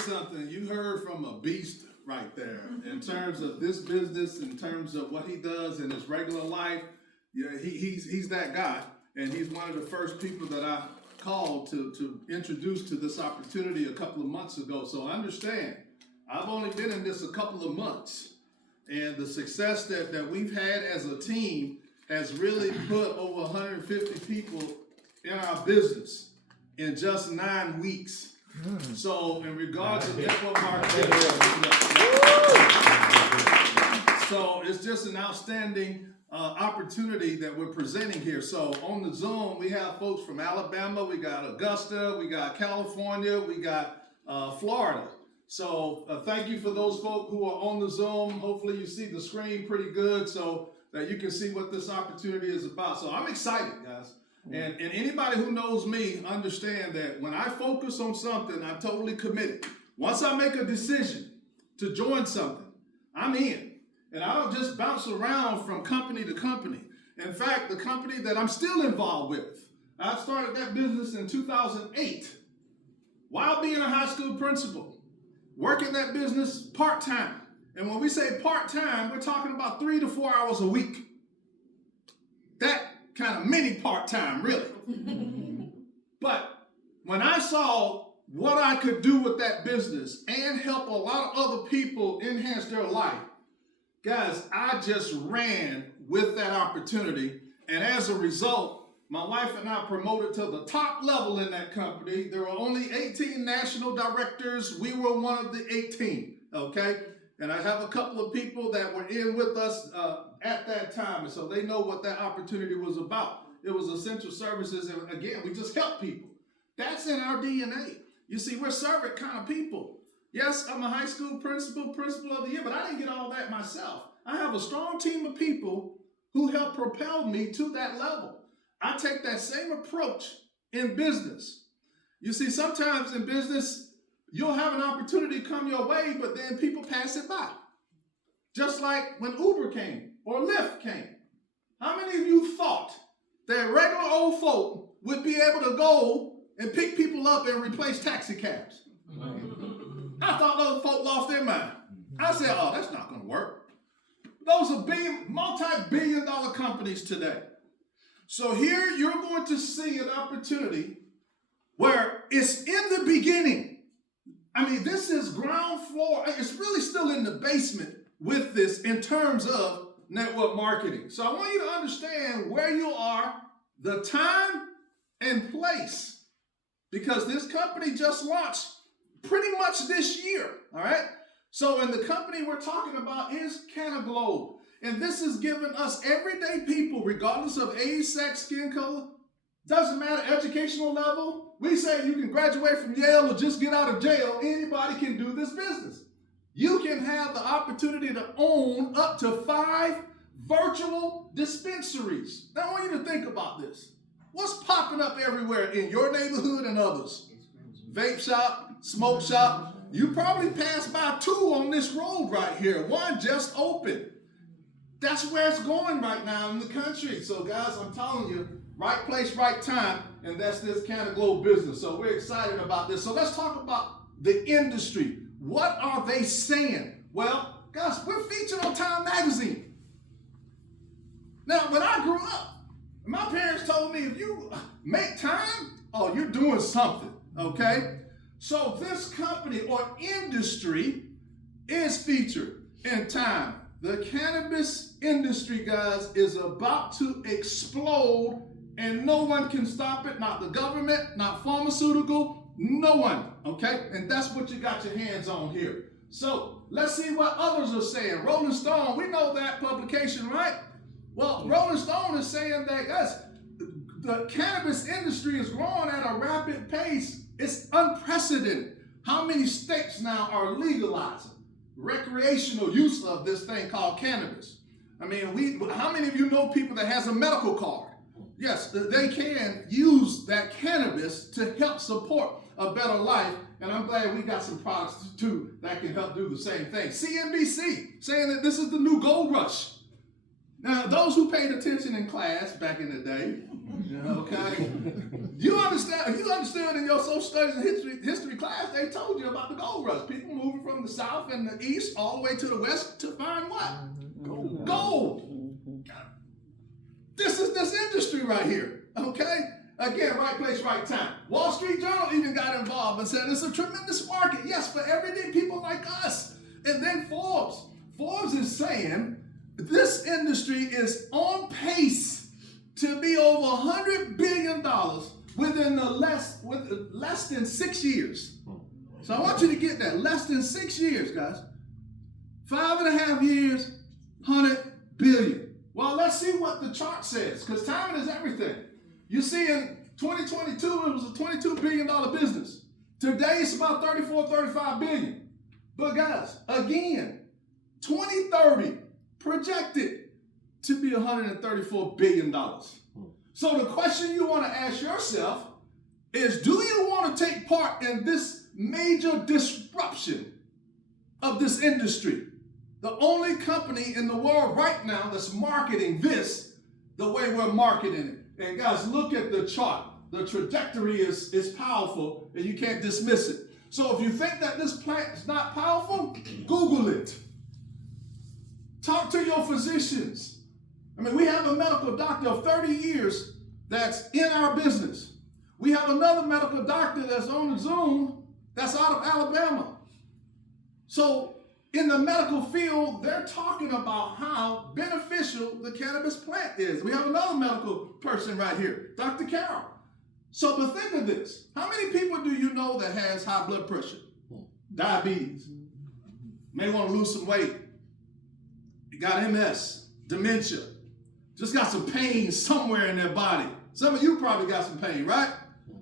something. You heard from a beast right there in terms of this business, in terms of what he does in his regular life. Yeah, he's that guy, and he's one of the first people that I called to introduce to this opportunity a couple of months ago. So understand, I've only been in this a couple of months, and the success that we've had as a team has really put over 150 people in our business in just 9 weeks. So in regards to network marketing, so it's just an outstanding opportunity that we're presenting here. So on the Zoom, we have folks from Alabama, we got Augusta, we got California, we got Florida. So thank you for those folks who are on the Zoom. Hopefully you see the screen pretty good so that you can see what this opportunity is about. So I'm excited, guys. And anybody who knows me understand that when I focus on something, I'm totally committed. Once I make a decision to join something, I'm in. And I don't just bounce around from company to company. In fact, the company that I'm still involved with, I started that business in 2008 while being a high school principal, working that business part-time. And when we say part-time, we're talking about 3 to 4 hours a week. That kind of mini part-time, really. But when I saw what I could do with that business and help a lot of other people enhance their life, guys, I just ran with that opportunity. And as a result, my wife and I promoted to the top level in that company. There were only 18 national directors. We were one of the 18, okay? And I have a couple of people that were in with us at that time, and so they know what that opportunity was about. It was essential services, and again, we just help people. That's in our DNA. You see, we're servant kind of people. Yes, I'm a high school principal of the year, but I didn't get all that myself. I have a strong team of people who helped propel me to that level. I take that same approach in business. You see, sometimes in business, you'll have an opportunity come your way, but then people pass it by. Just like when Uber came or Lyft came. How many of you thought that regular old folk would be able to go and pick people up and replace taxi cabs? I thought those folk lost their mind. I said, oh, that's not going to work. Those are multi-billion-dollar companies today. So here you're going to see an opportunity where it's in the beginning. I mean, this is ground floor. It's really still in the basement with this in terms of network marketing. So I want you to understand where you are, the time and place, because this company just launched pretty much this year, all right? So, and the company we're talking about is CanaGlobe. And this has given us everyday people, regardless of age, sex, skin color, doesn't matter, educational level. We say you can graduate from Yale or just get out of jail. Anybody can do this business. You can have the opportunity to own up to 5 virtual dispensaries. Now, I want you to think about this. What's popping up everywhere in your neighborhood and others? Vape shop, smoke shop. You probably passed by 2 on this road right here. One just opened. That's where it's going right now in the country. So guys, I'm telling you, right place, right time, and that's this CanaGlobe business. So we're excited about this. So let's talk about the industry. What are they saying? Well, guys, we're featured on Time Magazine. Now, when I grew up, my parents told me, if you make time, oh, you're doing something, okay? So this company or industry is featured in Time. The cannabis industry, guys, is about to explode, and no one can stop it, not the government, not pharmaceutical, no one, okay? And that's what you got your hands on here. So let's see what others are saying. Rolling Stone, we know that publication, right? Well, Rolling Stone is saying that, guys, the cannabis industry is growing at a rapid pace. It's unprecedented. How many states now are legalizing recreational use of this thing called cannabis? I mean, how many of you know people that has a medical card? Yes, they can use that cannabis to help support a better life, and I'm glad we got some products too that can help do the same thing. CNBC saying that this is the new gold rush. Now, those who paid attention in class back in the day, okay, you understand good in your social studies and history class, they told you about the gold rush. People moving from the south and the east all the way to the west to find what? Gold. This is this industry right here, okay? Again, right place, right time. Wall Street Journal even got involved and said it's a tremendous market, yes, for everyday people like us. And then Forbes is saying this industry is on pace to be over $100 billion within less than 6 years. So I want you to get that, less than 6 years, guys. 5.5 years, 100 billion. Well, let's see what the chart says, because timing is everything. You see, in 2022, it was a $22 billion business. Today, it's about 35 billion. But guys, again, 2030 projected to be $134 billion. So the question you want to ask yourself is, do you want to take part in this major disruption of this industry? The only company in the world right now that's marketing this the way we're marketing it. And guys, look at the chart. The trajectory is powerful and you can't dismiss it. So if you think that this plant is not powerful, Google it. Talk to your physicians. I mean, we have a medical doctor of 30 years that's in our business. We have another medical doctor that's on the Zoom that's out of Alabama. So in the medical field, they're talking about how beneficial the cannabis plant is. We have another medical person right here, Dr. Carroll. So, but think of this. How many people do you know that has high blood pressure, diabetes, may want to lose some weight, you got MS, dementia, just got some pain somewhere in their body? Some of you probably got some pain, right?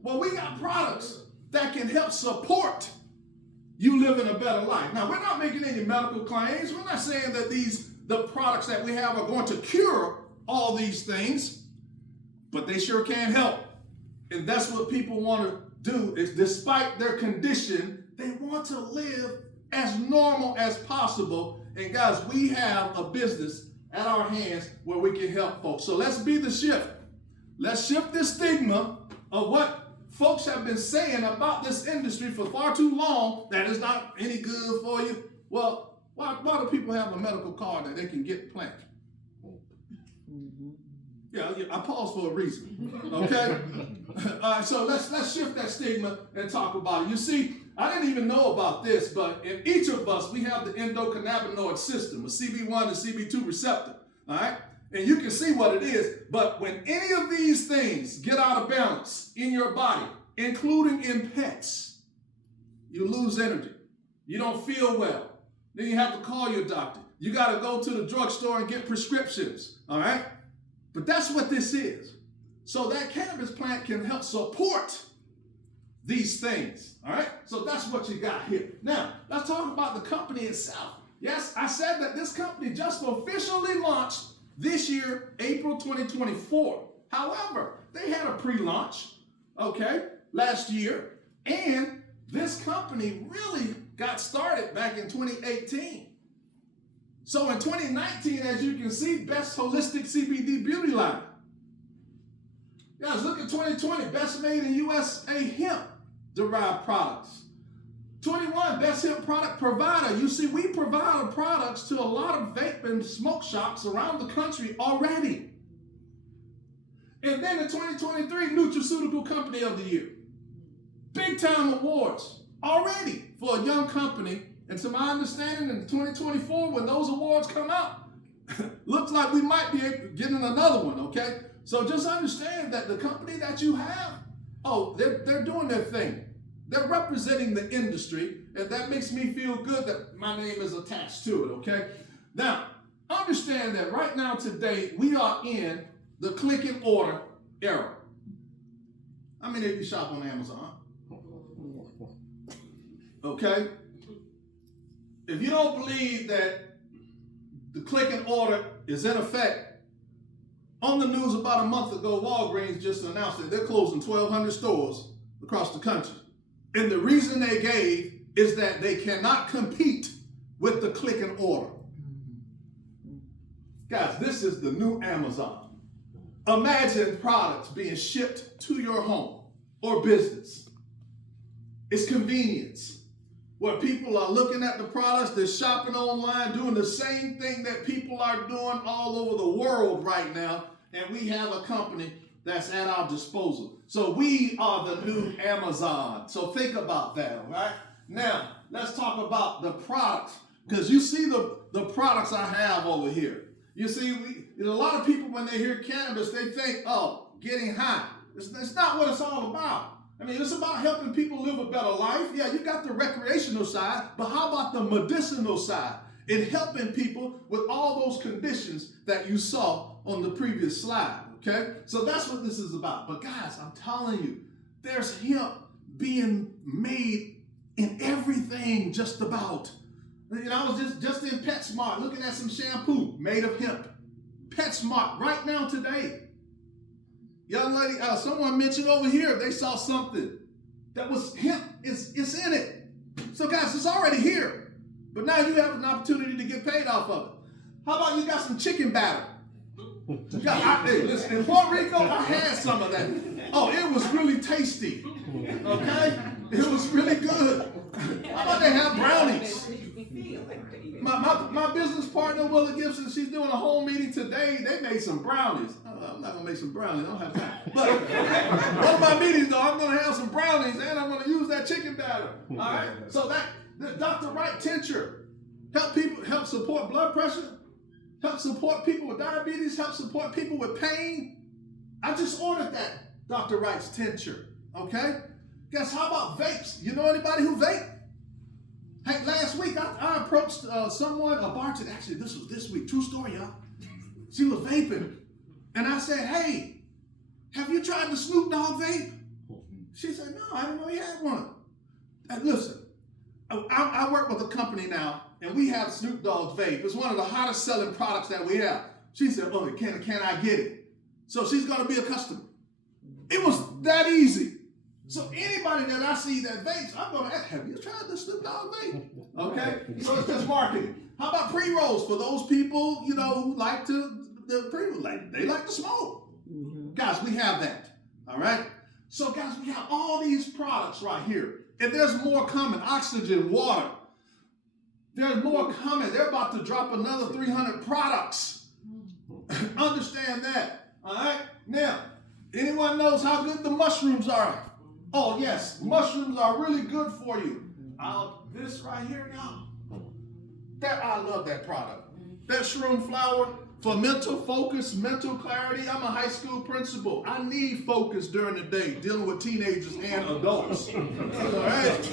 Well, we got products that can help support you living a better life. Now, we're not making any medical claims. We're not saying that the products that we have are going to cure all these things, but they sure can help. And that's what people want to do, is despite their condition, they want to live as normal as possible. And guys, we have a business at our hands where we can help folks. So let's be the shift. Let's shift this stigma of what folks have been saying about this industry for far too long, that it's not any good for you. Well, why do people have a medical card that they can get planted? Yeah, I paused for a reason, okay? All right, so let's shift that stigma and talk about it. You see, I didn't even know about this, but in each of us, we have the endocannabinoid system, a CB1 and CB2 receptor, all right? And you can see what it is, but when any of these things get out of balance in your body, including in pets, you lose energy. You don't feel well. Then you have to call your doctor. You got to go to the drugstore and get prescriptions, all right? But that's what this is. So that cannabis plant can help support these things, all right? So that's what you got here. Now, let's talk about the company itself. Yes, I said that this company just officially launched this year, April 2024. However, they had a pre-launch, okay, last year. And this company really got started back in 2018. So in 2019, as you can see, Best Holistic CBD Beauty Line. Guys, look at 2020, Best Made in USA Hemp-derived products. 21, Best Hemp Product Provider. You see, we provide products to a lot of vape and smoke shops around the country already. And then in 2023, Nutraceutical Company of the Year. Big time awards already for a young company. And to my understanding, in 2024, when those awards come out, looks like we might be getting another one, okay? So just understand that the company that you have, they're doing their thing. They're representing the industry, and that makes me feel good that my name is attached to it, okay? Now, understand that right now today, we are in the click and order era. How many of you shop on Amazon? Okay? If you don't believe that the click and order is in effect, on the news about a month ago, Walgreens just announced that they're closing 1,200 stores across the country. And the reason they gave is that they cannot compete with the click and order. Guys, this is the new Amazon. Imagine products being shipped to your home or business It's convenience. Where people are looking at the products, they're shopping online, doing the same thing that people are doing all over the world right now. And we have a company that's at our disposal. So we are the new Amazon. So think about that, all right? Now, let's talk about the products. Because you see the products I have over here. You see, a lot of people, when they hear cannabis, they think, oh, getting high. It's not what it's all about. I mean, it's about helping people live a better life. Yeah, you got the recreational side, but how about the medicinal side? In helping people with all those conditions that you saw on the previous slide, okay? So that's what this is about. But guys, I'm telling you, there's hemp being made in everything just about. You know, I was just in PetSmart looking at some shampoo made of hemp. PetSmart right now today. Young lady, someone mentioned over here, they saw something that was hemp. It's in it. So guys, it's already here. But now you have an opportunity to get paid off of it. How about you got some chicken batter? Hey, listen, in Puerto Rico, I had some of that. Oh, it was really tasty. Okay? It was really good. How about they have brownies? My business partner, Willa Gibson, she's doing a home meeting today. They made some brownies. I'm not going to make some brownies. I don't have time. But one of my meetings, though, I'm going to have some brownies, and I'm going to use that chicken batter. All right? So the Dr. Wright tincture help support blood pressure, help support people with diabetes, help support people with pain. I just ordered that Dr. Wright's tincture. Okay? Guess how about vapes? You know anybody who vape? Hey, last week I approached someone, a bartender. Actually, this was this week. True story, y'all. She was vaping. And I said, hey, have you tried the Snoop Dogg vape? She said, no, I didn't know you had one. And listen, I work with a company now, and we have Snoop Dogg's vape. It's one of the hottest selling products that we have. She said, oh, can I get it? So she's going to be a customer. It was that easy. So anybody that I see that vapes, I'm going to ask, have you tried the Snoop Dogg vape? Okay? So it's just marketing. How about pre-rolls for those people, you know, who like to, they like to smoke. Mm-hmm. Guys, we have that. All right? So guys, we have all these products right here. And there's more coming. Oxygen, water. There's more coming. They're about to drop another 300 products. Understand that. All right? Now, anyone knows how good the mushrooms are? Oh, yes. Mushrooms are really good for you. This right here, y'all. I love that product. That shroom flower for mental focus, mental clarity. I'm a high school principal. I need focus during the day dealing with teenagers and adults. All right?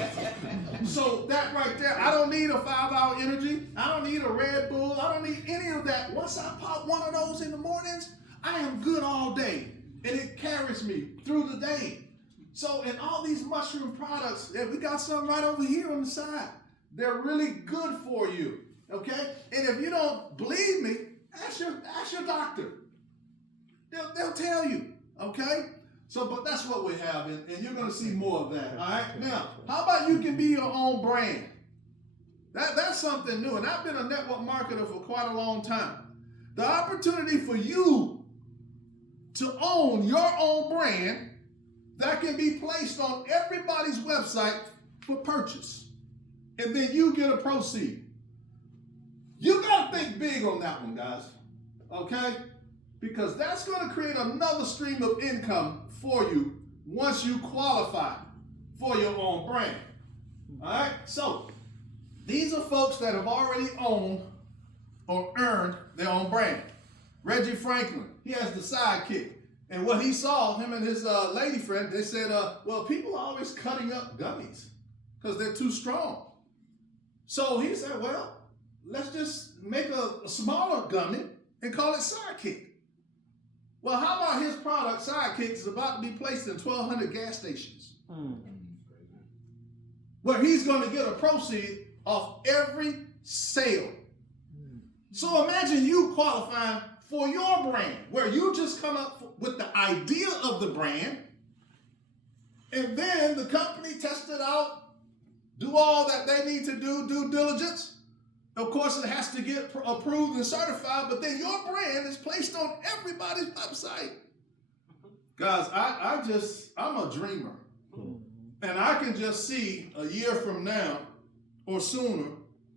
So that right there, I don't need a 5-hour energy. I don't need a Red Bull. I don't need any of that. Once I pop one of those in the mornings, I am good all day. And it carries me through the day. So in all these mushroom products, we got some right over here on the side. They're really good for you, okay? And if you don't believe me, ask your doctor. They'll tell you, okay? So, but that's what we have, and you're going to see more of that, all right? Now, how about you can be your own brand? That's something new, and I've been a network marketer for quite a long time. The opportunity for you to own your own brand that can be placed on everybody's website for purchase. And then you get a proceed. You got to think big on that one, guys. Okay? Because that's going to create another stream of income for you once you qualify for your own brand. All right? So, these are folks that have already owned or earned their own brand. Reggie Franklin, he has the Sidekick. And what he saw, him and his lady friend, they said, well, people are always cutting up gummies because they're too strong. So he said, well, let's just make a smaller gummy and call it Sidekick. Well, how about his product, Sidekick, is about to be placed in 1,200 gas stations. Where he's going to get a proceed off every sale. So imagine you qualifying for your brand, where you just come up with the idea of the brand, and then the company tests it out, do all that they need to do, due diligence. Of course, it has to get approved and certified, but then your brand is placed on everybody's website. Guys, I'm a dreamer. And I can just see a year from now or sooner,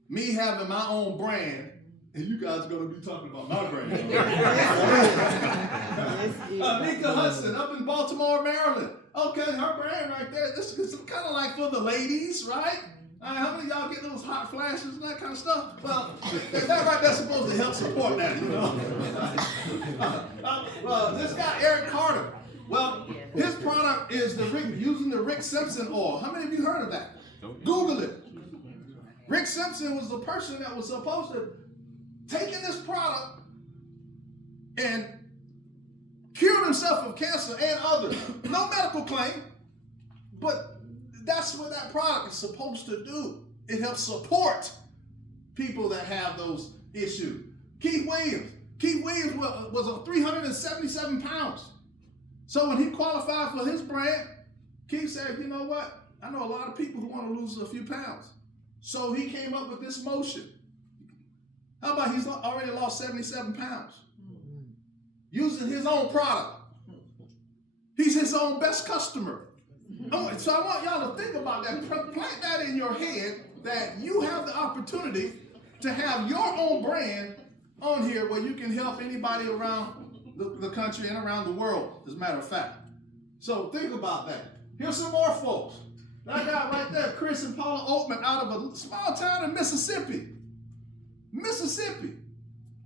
me having my own brand, and you guys are going to be talking about my brand. Nika Hudson up in Baltimore, Maryland. Okay, her brand right there. This is kind of like for the ladies, right? How many of y'all get those hot flashes and that kind of stuff? Well, that right there's supposed to help support that, you know. Well, this guy, Eric Carter. Well, his product is using the Rick Simpson oil. How many of you heard of that? Google it. Rick Simpson was the person that was supposed to taking this product and cured himself of cancer and others. No medical claim, but that's what that product is supposed to do. It helps support people that have those issues. Keith Williams was 377 pounds. So when he qualified for his brand, Keith said, you know what? I know a lot of people who want to lose a few pounds. So he came up with this motion. How about he's already lost 77 pounds? Using his own product. He's his own best customer. So I want y'all to think about that. Plant that in your head that you have the opportunity to have your own brand on here where you can help anybody around the country and around the world, as a matter of fact. So think about that. Here's some more folks. That guy right there, Chris and Paula Oatman, out of a small town in Mississippi.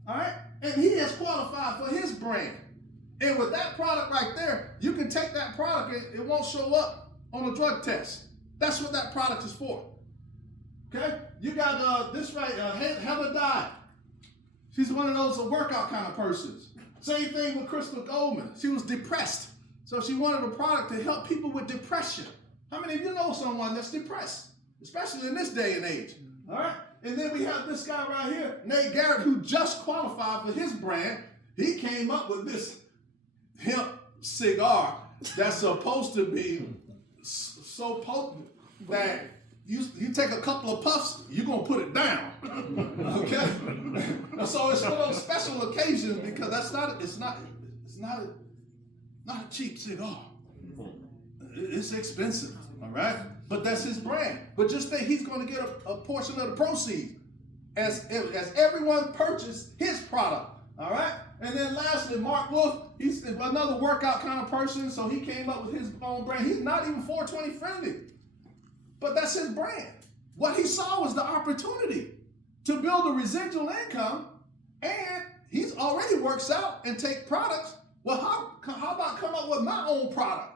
All right? And he has qualified for his brand. And with that product right there, you can take that product and it won't show up on a drug test. That's what that product is for. Okay? You got this right, Heather Dye. She's one of those workout kind of persons. Same thing with Crystal Goldman. She was depressed. So she wanted a product to help people with depression. How many of you know someone that's depressed? Especially in this day and age. All right? And then we have this guy right here, Nate Garrett, who just qualified for his brand. He came up with this hemp cigar that's supposed to be so potent that you take a couple of puffs, you're going to put it down. Okay? So it's for those special occasions because it's not a cheap cigar. It's expensive, all right? But that's his brand. But just think he's going to get a portion of the proceeds as everyone purchased his product, all right? And then lastly, Mark Wolf, he's another workout kind of person, so he came up with his own brand. He's not even 420 friendly, but that's his brand. What he saw was the opportunity to build a residual income, and he's already works out and take products. Well, how about come up with my own product?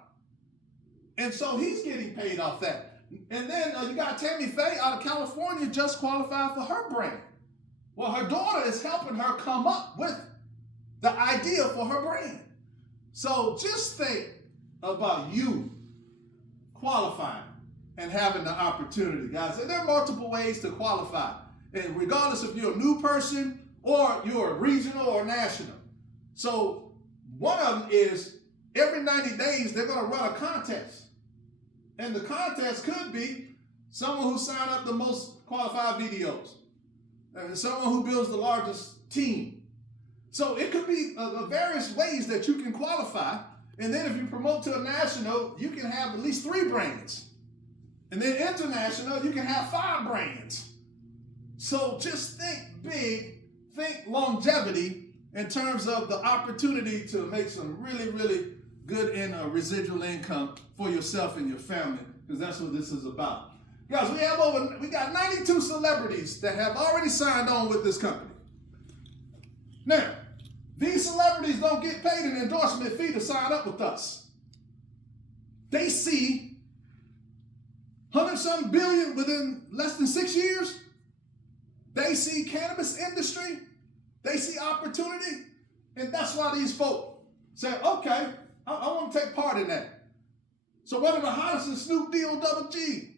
And so he's getting paid off that. And then you got Tammy Faye out of California just qualified for her brand. Well, her daughter is helping her come up with the idea for her brand. So just think about you qualifying and having the opportunity, guys. And there are multiple ways to qualify. And regardless if you're a new person or you're regional or national. So one of them is every 90 days, they're going to run a contest. And the contest could be someone who signed up the most qualified videos, and someone who builds the largest team. So it could be various ways that you can qualify. And then if you promote to a national, you can have at least 3 brands. And then international, you can have 5 brands. So just think big, think longevity in terms of the opportunity to make some really, really good in residual income for yourself and your family, because that's what this is about. Guys, we got 92 celebrities that have already signed on with this company. Now, these celebrities don't get paid an endorsement fee to sign up with us. They see 100-something billion within less than 6 years. They see cannabis industry. They see opportunity. And that's why these folk say, okay, I want to take part in that. So one of the hottest is Snoop D-O-double G.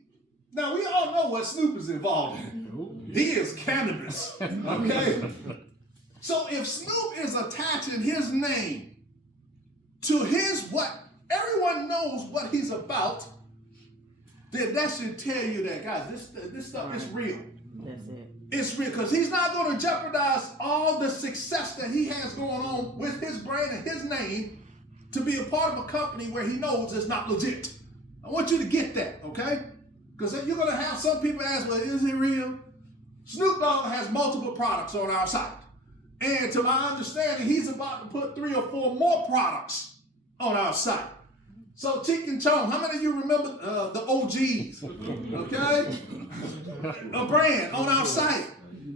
Now, we all know what Snoop is involved in. He is cannabis, okay? So if Snoop is attaching his name to what everyone knows what he's about, then that should tell you that, guys, this stuff is real. That's it. It's real, because he's not going to jeopardize all the success that he has going on with his brand and his name to be a part of a company where he knows it's not legit. I want you to get that, okay? Because you're going to have some people ask, well, is it real? Snoop Dogg has multiple products on our site. And to my understanding, he's about to put 3 or 4 more products on our site. So Cheech and Chong, how many of you remember the OGs? Okay? A brand on our site.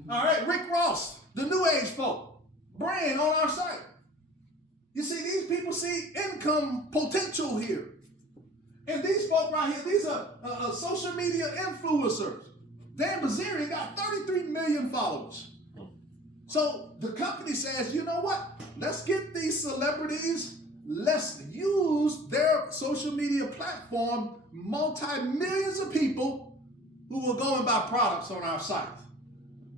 All right, Rick Ross, the New Age folk, brand on our site. You see, these people see income potential here. And these folk right here, these are social media influencers. Dan Bilzerian got 33 million followers. So the company says, you know what? Let's get these celebrities, let's use their social media platform, multi-millions of people who will go and buy products on our site.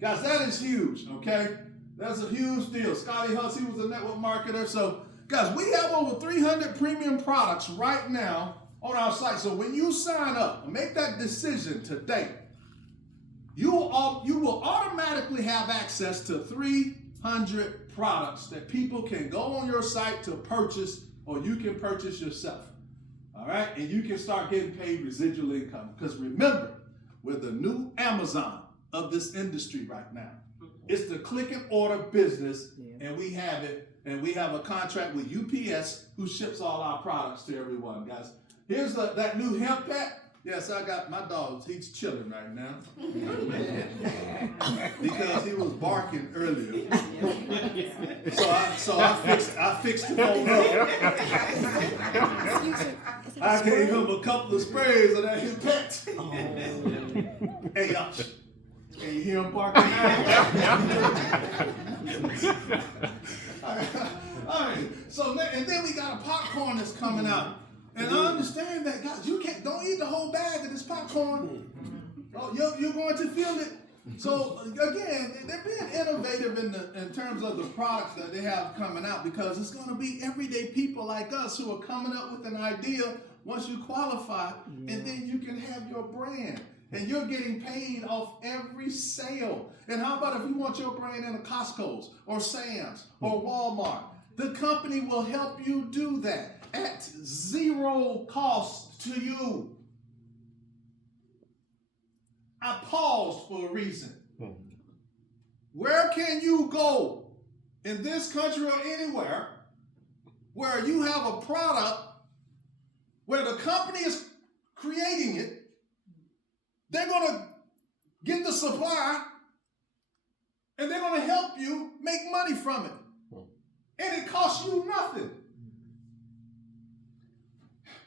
Guys, that is huge, okay? That's a huge deal. Scotty Huss, he was a network marketer. So, guys, we have over 300 premium products right now on our site. So when you sign up and make that decision today, you will automatically have access to 300 products that people can go on your site to purchase, or you can purchase yourself. All right? And you can start getting paid residual income. Because remember, we're the new Amazon of this industry right now. It's the click and order business, and we have it, and we have a contract with UPS who ships all our products to everyone, guys. Here's that new hemp pack. Yes, I got my dog. He's chilling right now because he was barking earlier. So I fixed the phone up. I gave him a couple of sprays of that hemp pack. Hey, y'all. Can you hear him barking now? All right. So and then we got a popcorn that's coming out. And I understand that, guys, don't eat the whole bag of this popcorn. Oh, you're going to feel it. So again, they're being innovative in terms of the products that they have coming out, because it's going to be everyday people like us who are coming up with an idea once you qualify, and then you can have your brand. And you're getting paid off every sale. And how about if you want your brand in a Costco's or Sam's or Walmart? The company will help you do that at zero cost to you. I paused for a reason. Where can you go in this country or anywhere where you have a product where the company is creating it, they're going to get the supply, and they're going to help you make money from it, and it costs you nothing?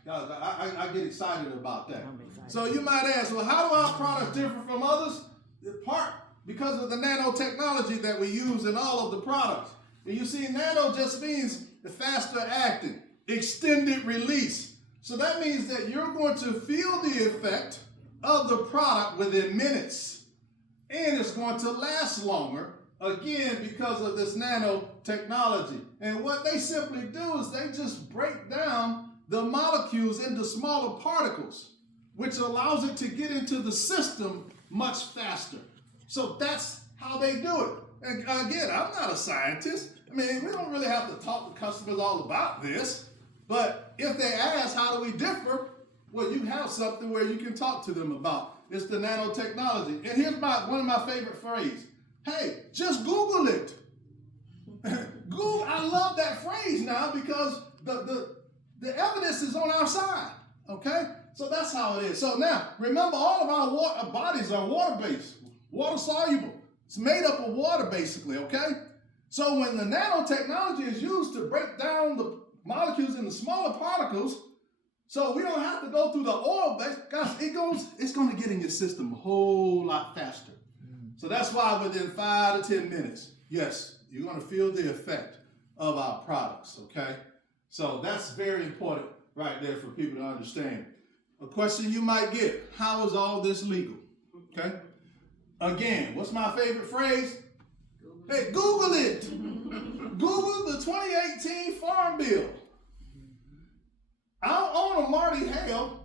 Guys, I get excited about that. So you might ask, well, how do our products differ from others? In part because of the nanotechnology that we use in all of the products. And you see, nano just means the faster acting, extended release. So that means that you're going to feel the effect of the product within minutes. And it's going to last longer, again, because of this nanotechnology. And what they simply do is they just break down the molecules into smaller particles, which allows it to get into the system much faster. So that's how they do it. And again, I'm not a scientist. I mean, we don't really have to talk to customers all about this. But if they ask, how do we differ? Well, you have something where you can talk to them about. It's the nanotechnology. And here's one of my favorite phrases. Hey, just Google it. Google, I love that phrase now, because the evidence is on our side, okay? So that's how it is. So now, remember, all of our bodies are water-based, water-soluble. It's made up of water, basically, okay? So when the nanotechnology is used to break down the molecules into smaller particles, so we don't have to go through the oil base, guys, it's going to get in your system a whole lot faster. So that's why within 5 to 10 minutes, yes, you're going to feel the effect of our products, okay? So that's very important right there for people to understand. A question you might get, how is all this legal? Okay? Again, what's my favorite phrase? Hey, Google it. Google the 2018 Farm Bill. Our owner, Marty Hale,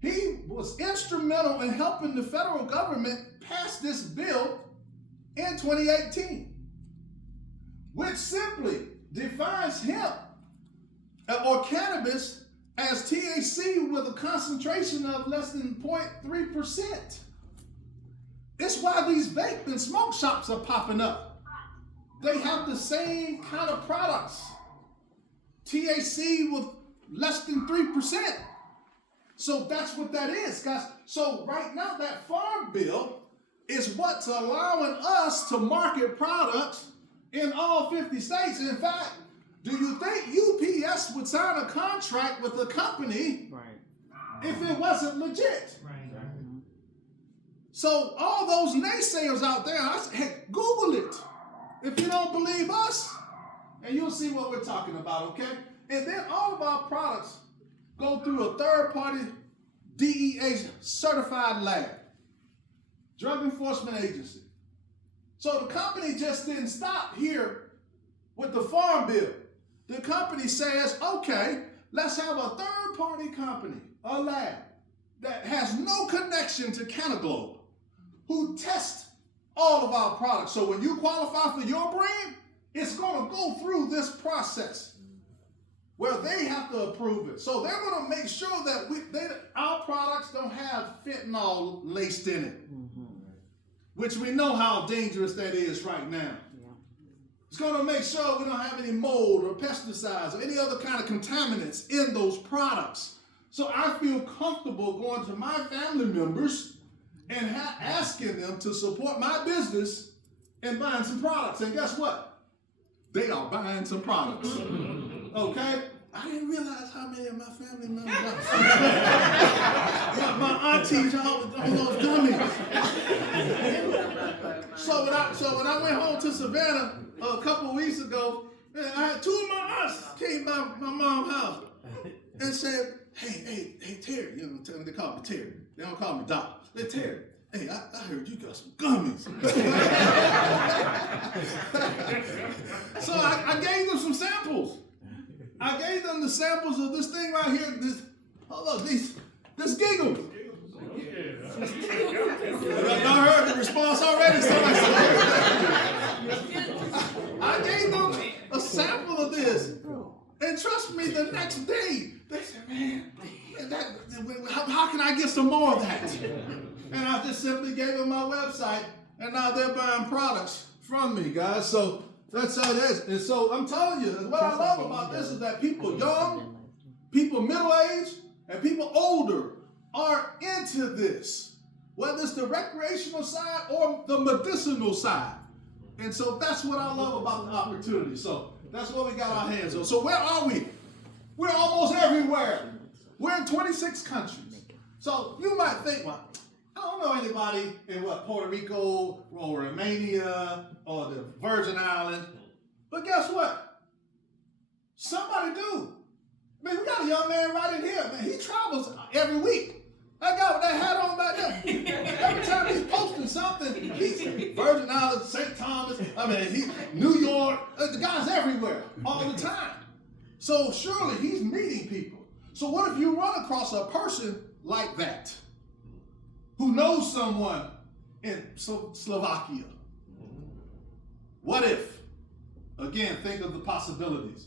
he was instrumental in helping the federal government pass this bill in 2018, which simply defines hemp or cannabis as THC with a concentration of less than 0.3%. It's why these vape and smoke shops are popping up. They have the same kind of products. THC with less than 3%. So that's what that is, guys. So right now, that farm bill is what's allowing us to market products in all 50 states. In fact, do you think UPS would sign a contract with a company if it wasn't legit? Right. So all those naysayers out there, I say, hey, Google it. If you don't believe us, and you'll see what we're talking about, okay? And then all of our products go through a third-party DEA certified lab, Drug Enforcement Agency. So the company just didn't stop here with the farm bill. The company says, okay, let's have a third-party company, a lab, that has no connection to Canaglobe, who tests all of our products. So when you qualify for your brand, it's going to go through this process where they have to approve it. So they're going to make sure that our products don't have fentanyl laced in it, which we know how dangerous that is right now. It's going to make sure we don't have any mold or pesticides or any other kind of contaminants in those products. So I feel comfortable going to my family members and asking them to support my business and buying some products. And guess what? They are buying some products. Okay? I didn't realize how many of my family members my aunties all those gummies. So when I went home to Savannah a couple of weeks ago, I had two of my aunts came by my mom's house and said, hey, Terry, you know, they call me Terry. They don't call me Doc. They Terry. Hey, I heard you got some gummies. So I gave them some samples. I gave them the samples of this thing right here. This giggle. Y'all heard the response already. So I gave them a sample of this, and trust me, the next day they said, "Man, how can I get some more of that?" And I just simply gave them my website, and now they're buying products from me, guys. So that's how it is. And so I'm telling you, what I love about this is that people young, people middle-aged, and people older are into this, whether it's the recreational side or the medicinal side. And so that's what I love about the opportunity. So that's what we got our hands on. So where are we? We're almost everywhere. We're in 26 countries. So you might think, well, I don't know anybody in Puerto Rico or Romania or the Virgin Islands. But guess what? Somebody do. Man, we got a young man right in here. Man, he travels every week. That guy with that hat on back there. Every time he's posting something, he's Virgin Islands, St. Thomas, New York. The guy's everywhere all the time. So surely he's meeting people. So what if you run across a person like that who knows someone in Slovakia? What if, again, think of the possibilities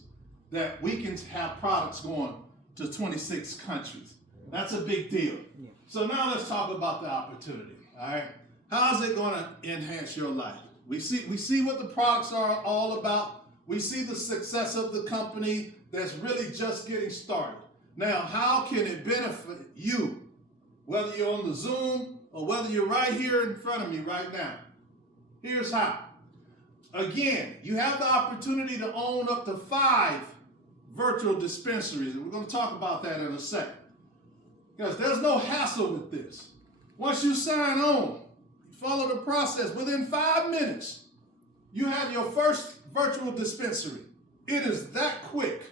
that we can have products going to 26 countries. That's a big deal. Yeah. So now let's talk about the opportunity, all right? How is it going to enhance your life? We see what the products are all about. We see the success of the company that's really just getting started. Now, how can it benefit you, whether you're on the Zoom or whether you're right here in front of me right now? Here's how. Again, you have the opportunity to own up to 5 virtual dispensaries, and we're going to talk about that in a second. Because there's no hassle with this. Once you sign on, follow the process, within 5 minutes, you have your first virtual dispensary. It is that quick.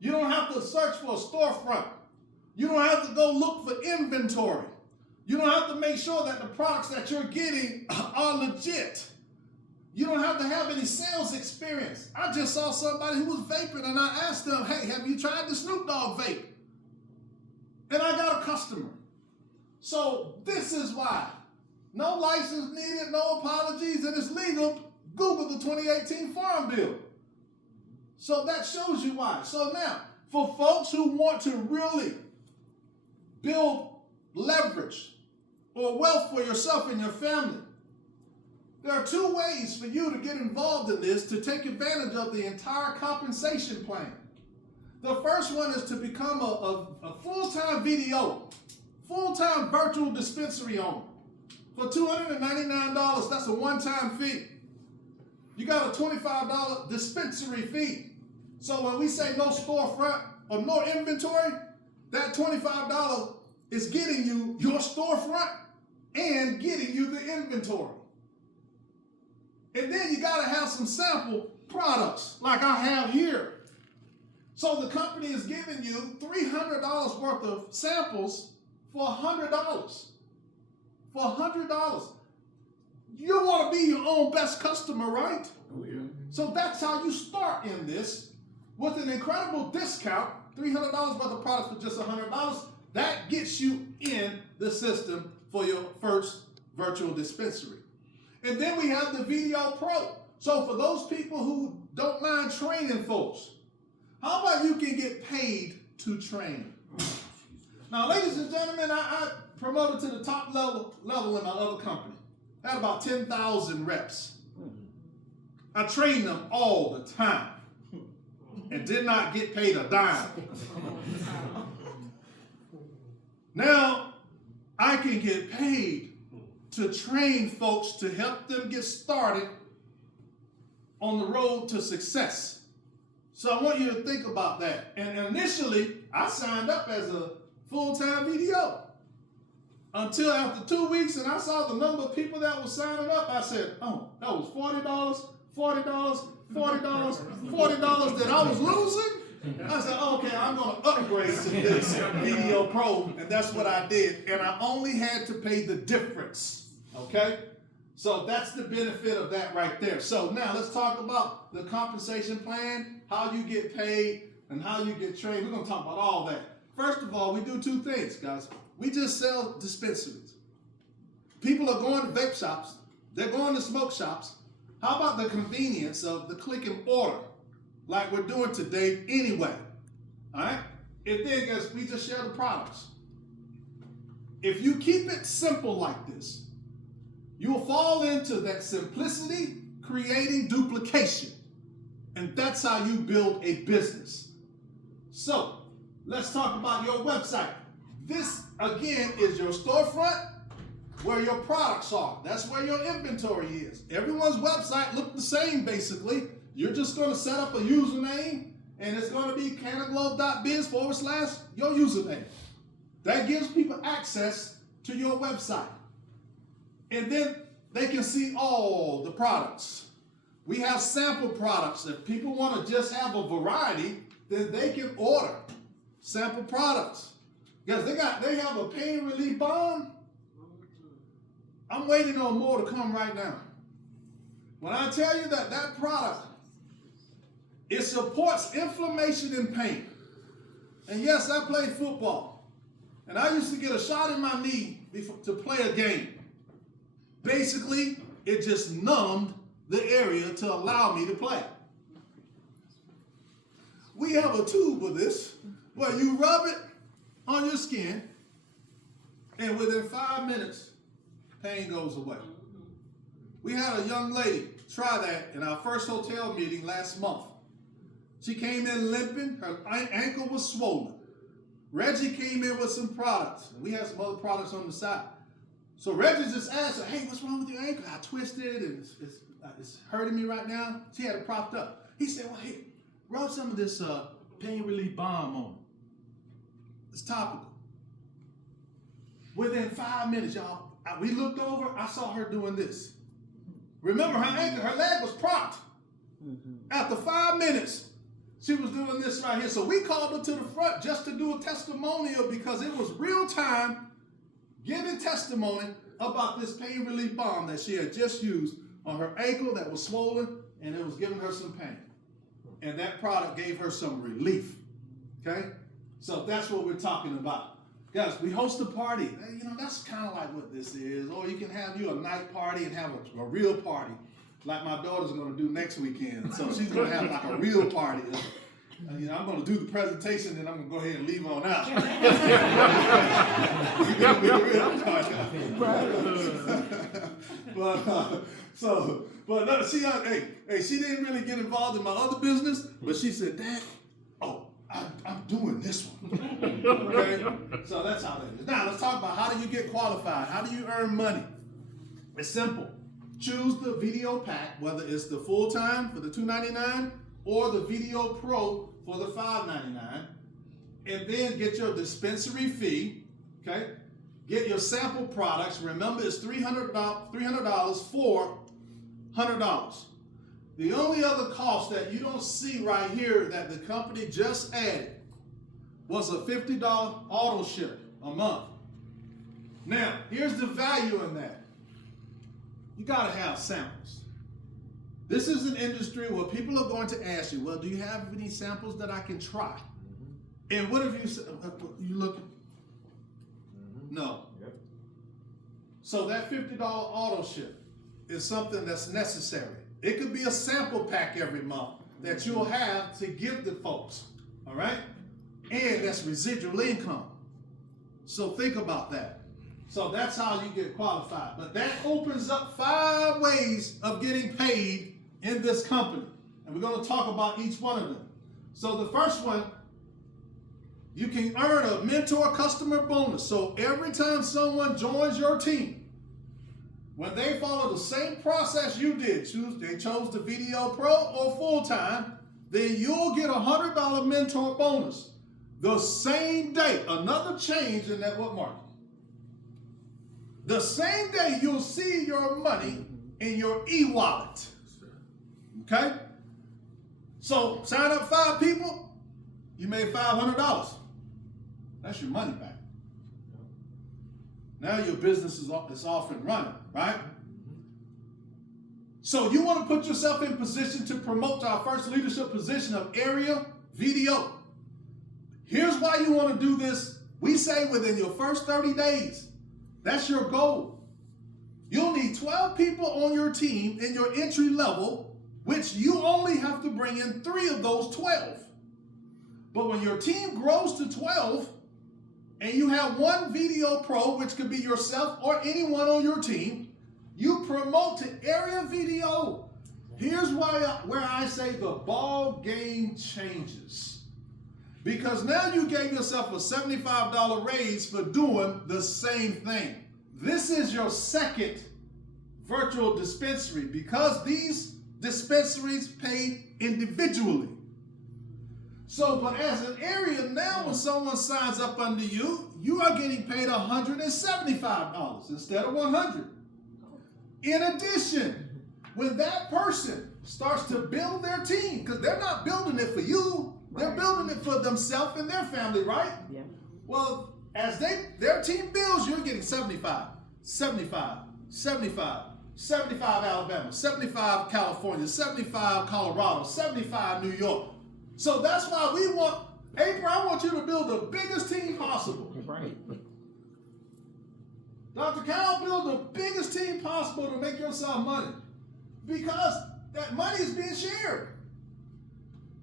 You don't have to search for a storefront. You don't have to go look for inventory. You don't have to make sure that the products that you're getting are legit. You don't have to have any sales experience. I just saw somebody who was vaping, and I asked them, hey, have you tried the Snoop Dogg vape? And I got a customer. So this is why. No license needed, no apologies, and it's legal. Google the 2018 Farm Bill. So that shows you why. So now, For folks who want to really build leverage or wealth for yourself and your family, there are two ways for you to get involved in this to take advantage of the entire compensation plan. The first one is to become a full-time VDO, full-time virtual dispensary owner. For $299, that's a one-time fee. You got a $25 dispensary fee. So when we say no storefront or no inventory, that $25 is getting you your storefront and getting you the inventory. And then you got to have some sample products like I have here. So the company is giving you $300 worth of samples for $100. For $100. You want to be your own best customer, right? Oh, yeah. So that's how you start in this with an incredible discount, $300 worth of products for just $100. That gets you in the system for your first virtual dispensary. And then we have the VDO Pro. So for those people who don't mind training folks, how about you can get paid to train? Now, ladies and gentlemen, I promoted to the top level in my other company. I had about 10,000 reps. I trained them all the time and did not get paid a dime. Now, I can get paid to train folks to help them get started on the road to success. So I want you to think about that. And initially, I signed up as a full-time VDO. Until after 2 weeks and I saw the number of people that were signing up, I said, oh, that was $40, $40, $40, $40 that I was losing. I said, okay, I'm going to upgrade to this VDO Pro, and that's what I did. And I only had to pay the difference, okay? So that's the benefit of that right there. So now let's talk about the compensation plan, how you get paid, and how you get trained. We're going to talk about all that. First of all, we do two things, guys. We just sell dispensaries. People are going to vape shops. They're going to smoke shops. How about the convenience of the click and order, like we're doing today anyway? All right? And then, guys, we just share the products. If you keep it simple like this, you'll fall into that simplicity creating duplication. And that's how you build a business. So, let's talk about your website. This, again, is your storefront where your products are. That's where your inventory is. Everyone's website looks the same, basically. You're just going to set up a username, and it's going to be canaglobe.biz/your username. That gives people access to your website. And then they can see all the products. We have sample products. If people want to just have a variety, then they can order sample products. Because they have a pain relief balm. I'm waiting on more to come right now. When I tell you that product, it supports inflammation and pain. And yes, I play football. And I used to get a shot in my knee to play a game. Basically, it just numbed the area to allow me to play. We have a tube of this where you rub it on your skin, and within 5 minutes, pain goes away. We had a young lady try that in our first hotel meeting last month. She came in limping, her ankle was swollen. Reggie came in with some products, and we had some other products on the side. So Reggie just asked her, hey, what's wrong with your ankle? I twisted, and it's hurting me right now. She had it propped up. He said, well, hey, rub some of this pain relief balm on it. It's topical. Within 5 minutes, y'all, we looked over, I saw her doing this. Remember, her ankle, her leg was propped. After 5 minutes, she was doing this right here. So we called her to the front just to do a testimonial because it was real time giving testimony about this pain relief balm that she had just used on her ankle that was swollen, and it was giving her some pain. And that product gave her some relief, okay? So that's what we're talking about. Guys, we host a party. You know, that's kind of like what this is. Or you can have you a night party and have a real party, like my daughter's going to do next weekend. So she's going to have like a real party. I'm going to do the presentation, then I'm going to go ahead and leave on out. But no, she didn't really get involved in my other business, but she said, Dad, I'm doing this one. Okay? So that's how that is. Now, let's talk about how do you get qualified? How do you earn money? It's simple. Choose the video pack, whether it's the full-time for the $299 or the Video Pro for the $599, and then get your dispensary fee, okay? Get your sample products. Remember, it's $300 for $100. The only other cost that you don't see right here that the company just added was a $50 auto ship a month. Now, here's the value in that. You gotta have samples. This is an industry where people are going to ask you, well, do you have any samples that I can try? And what if you looking? No. Yep. So that $50 auto ship is something that's necessary. It could be a sample pack every month that you'll have to give the folks, all right? And that's residual income. So think about that. So that's how you get qualified. But that opens up 5 ways of getting paid in this company. And we're going to talk about each one of them. So the first one, you can earn a mentor customer bonus. So every time someone joins your team, when they follow the same process you did, they chose the Video Pro or full-time, then you'll get a $100 mentor bonus. The same day, another change in network marketing. The same day you'll see your money in your e-wallet. Okay? So sign up 5 people, you made $500. That's your money back. Now your business is off and running, right? So you want to put yourself in position to promote to our first leadership position of area VDO. Here's why you want to do this. We say within your first 30 days. That's your goal. You'll need 12 people on your team in your entry level, which you only have to bring in 3 of those 12. But when your team grows to 12, and you have one Video Pro, which could be yourself or anyone on your team, you promote to area VDO. Here's where I say the ball game changes. Because now you gave yourself a $75 raise for doing the same thing. This is your second virtual dispensary because these dispensaries pay individually. So, but as an area now, when someone signs up under you, you are getting paid $175 instead of $100. In addition, when that person starts to build their team, because they're not building it for you, they're building it for themselves and their family, right? Yeah. Well, as their team builds, you're getting 75, 75, 75, 75 Alabama, 75 California, 75 Colorado, 75 New York. So that's why we want, April, I want you to build the biggest team possible. Right. Dr. Carol, build the biggest team possible to make yourself money. Because that money is being shared.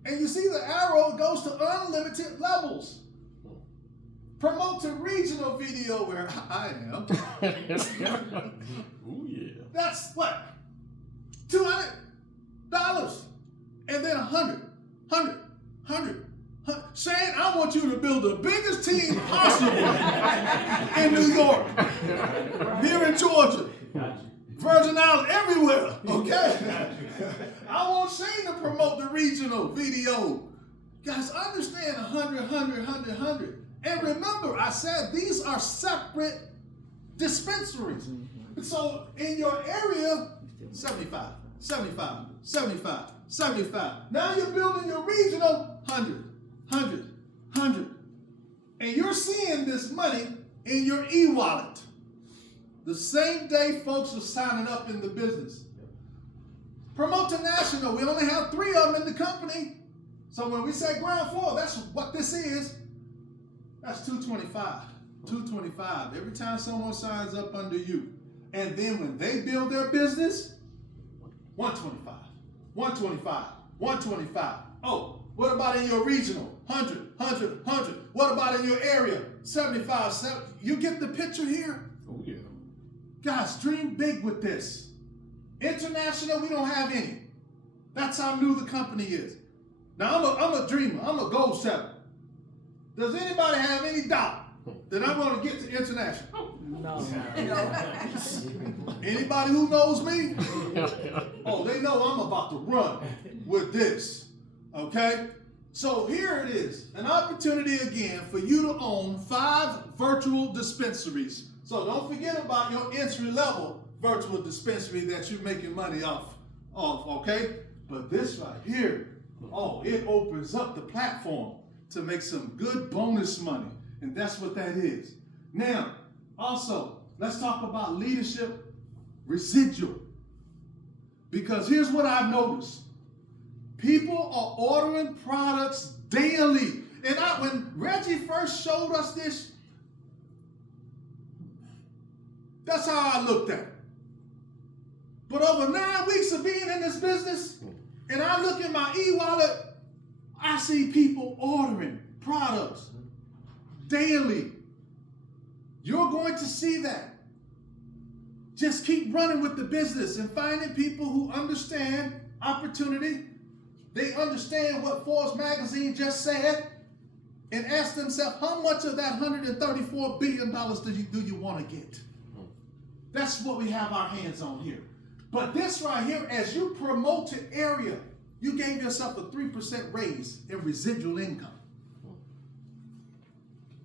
And you see the arrow goes to unlimited levels. Promote to regional video where I am. Ooh, yeah. That's what? $200. And then 100. Saying, I want you to build the biggest team possible in New York, here in Georgia, Virgin Islands, everywhere, okay? I want Shane to promote the regional video. Guys, understand 100. And remember, I said these are separate dispensaries. So in your area, 75. Now you're building your regional 100. And you're seeing this money in your e-wallet. The same day folks are signing up in the business. Promote to national. We only have 3 of them in the company. So when we say ground floor, that's what this is. That's $225. Every time someone signs up under you. And then when they build their business, $125. Oh, What about in your regional? 100, 100, 100. What about in your area? 75, 70. You get the picture here? Oh, yeah. Guys, dream big with this. International, we don't have any. That's how new the company is. Now, I'm a dreamer. I'm a goal setter. Does anybody have any doubt that I'm going to get to international? No. Anybody who knows me? Oh, they know I'm about to run with this. Okay? So here it is. An opportunity again for you to own 5 virtual dispensaries. So don't forget about your entry level virtual dispensary that you're making money off, okay? But this right here, oh, it opens up the platform to make some good bonus money. And that's what that is. Now, also, let's talk about leadership residual. Because here's what I've noticed. People are ordering products daily. And when Reggie first showed us this, that's how I looked at it. But over 9 weeks of being in this business, and I look at my e-wallet, I see people ordering products daily. You're going to see that. Just keep running with the business and finding people who understand opportunity. They understand what Forbes magazine just said and ask themselves, how much of that $134 billion do you want to get? That's what we have our hands on here. But this right here, as you promote an area, you gave yourself a 3% raise in residual income.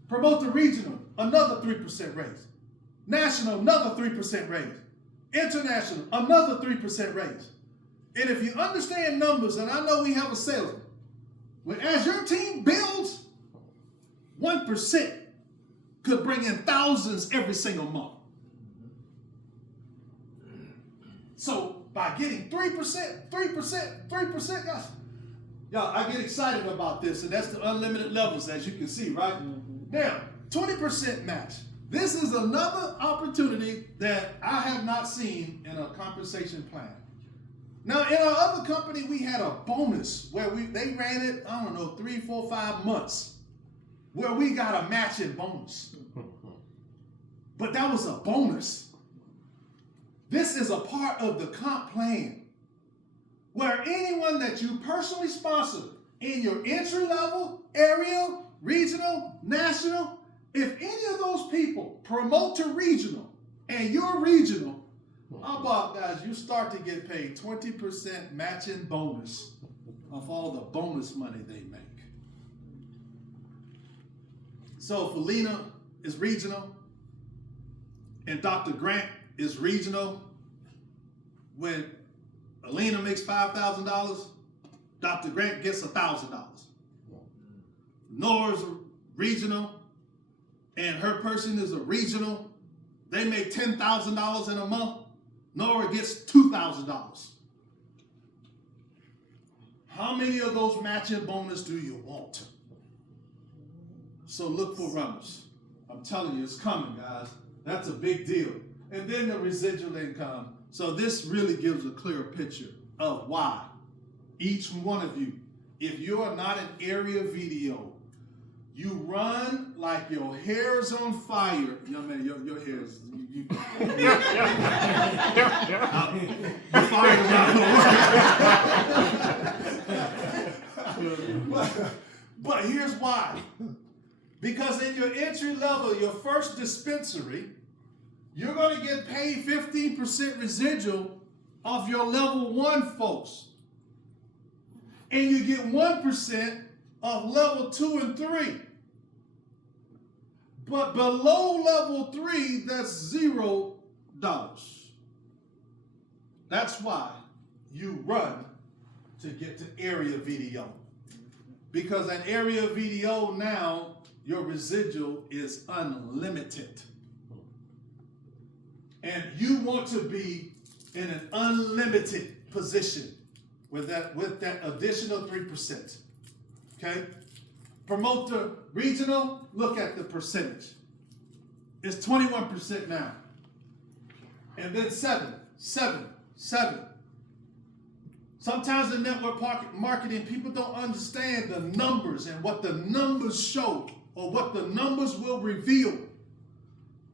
Promote the regional, another 3% raise. National, another 3% raise. International, another 3% raise. And if you understand numbers, and I know we have a salesman, as your team builds, 1% could bring in thousands every single month. So by getting 3%, guys, y'all, I get excited about this, and that's the unlimited levels, as you can see, right? Now, 20% match. This is another opportunity that I have not seen in a compensation plan. Now, in our other company, we had a bonus where they ran it, 3, 4, 5 months, where we got a matching bonus. But that was a bonus. This is a part of the comp plan where anyone that you personally sponsor in your entry level, area, regional, national, if any of those people promote to regional and you're regional, how about, guys, you start to get paid 20% matching bonus of all the bonus money they make. So if Alina is regional and Dr. Grant is regional, when Alina makes $5,000, Dr. Grant gets $1,000. Nora's regional, and her person is a regional. They make $10,000 in a month. Nora gets $2,000. How many of those matching bonus do you want? So look for runners. I'm telling you, it's coming, guys. That's a big deal. And then the residual income. So this really gives a clear picture of why each one of you, if you are not an area VDO, you run like your hair is on fire. Young man, your hair is, you fired around. But here's why. Because in your entry level, your first dispensary, you're going to get paid 15% residual off your level 1 folks. And you get 1% of level 2 and 3. But below level 3, that's $0. That's why you run to get to area VDO. Because at area VDO now, your residual is unlimited. And you want to be in an unlimited position with that additional 3%. Okay? Promote the regional, look at the percentage. It's 21% now. And then 7. Sometimes in network marketing, people don't understand the numbers and what the numbers show or what the numbers will reveal.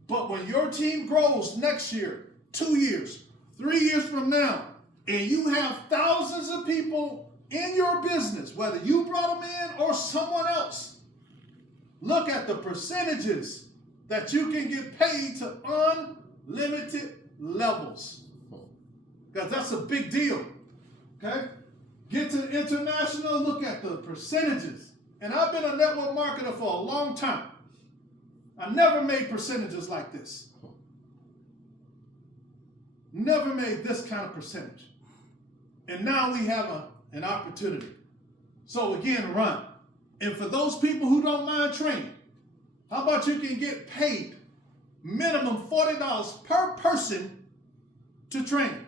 But when your team grows next year, 2 years, 3 years from now, and you have thousands of people in your business, whether you brought them in or someone else, look at the percentages that you can get paid to unlimited levels. Because that's a big deal. Okay? Get to the international, look at the percentages. And I've been a network marketer for a long time. I never made percentages like this. Never made this kind of percentage. And now we have an opportunity. So again, run. And for those people who don't mind training, how about you can get paid minimum $40 per person to train?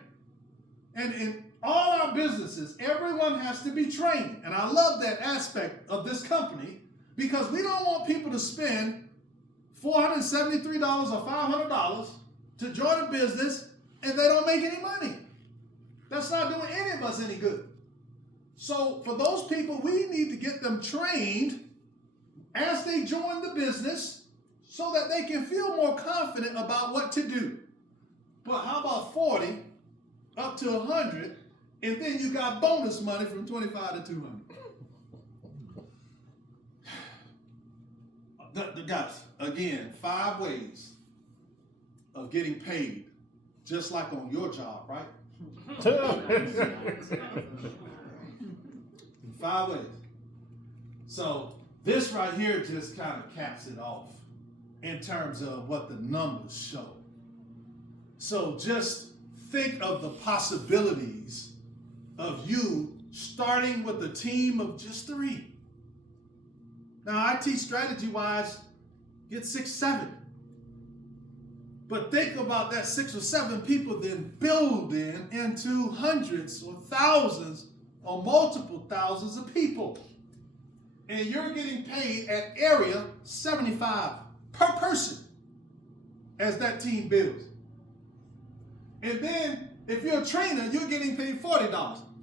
And in all our businesses, everyone has to be trained. And I love that aspect of this company because we don't want people to spend $473 or $500 to join a business and they don't make any money. That's not doing any of us any good. So for those people, we need to get them trained as they join the business so that they can feel more confident about what to do. But how about 40 up to 100, and then you got bonus money from 25 to 200? Guys, again, 5 ways of getting paid, just like on your job, right? 5 ways. So this right here just kind of caps it off in terms of what the numbers show. So just think of the possibilities of you starting with a team of just 3. Now I teach strategy-wise, get 6, 7. But think about that 6 or 7 people then building into hundreds or thousands or multiple thousands of people. And you're getting paid at area 75 per person as that team builds. And then if you're a trainer, you're getting paid $40,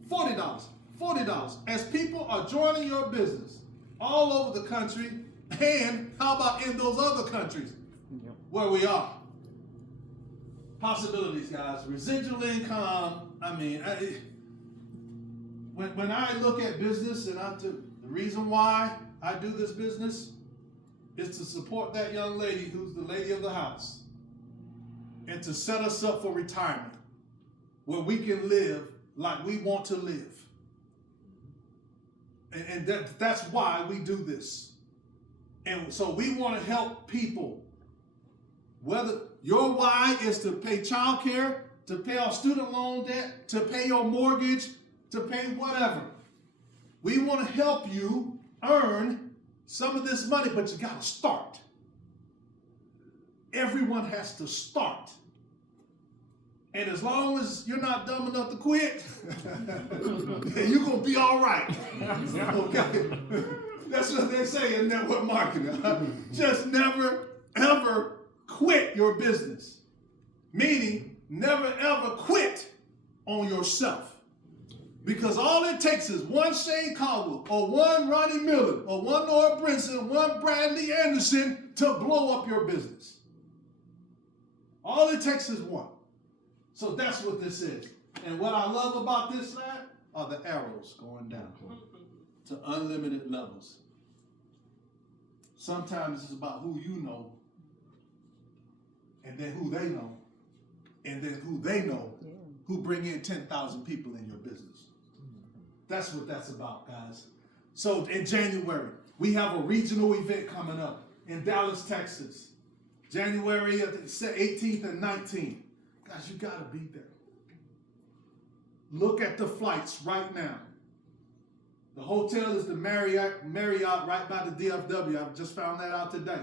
$40, $40 as people are joining your business all over the country. And how about in those other countries where we are? Possibilities, guys. Residual income. When I look at business, and the reason why I do this business is to support that young lady who's the lady of the house and to set us up for retirement where we can live like we want to live. And that's why we do this. And so we want to help people. Whether your why is to pay child care, to pay off student loan debt, to pay your mortgage, to pay whatever. We want to help you earn some of this money, but you got to start. Everyone has to start. And as long as you're not dumb enough to quit, you're going to be all right. Okay? That's what they say in network marketing. Just never, ever quit your business. Meaning, never, ever quit on yourself. Because all it takes is one Shane Caldwell, or one Ronnie Miller, or one Nora Brinson, one Bradley Anderson to blow up your business. All it takes is one. So that's what this is. And what I love about this slide are the arrows going down to unlimited levels. Sometimes it's about who you know, and then who they know, and then who they know, who bring in 10,000 people in your business. That's what that's about, guys. So in January, we have a regional event coming up in Dallas, Texas. January 18th and 19th. Guys, you got to be there. Look at the flights right now. The hotel is the Marriott right by the DFW. I just found that out today.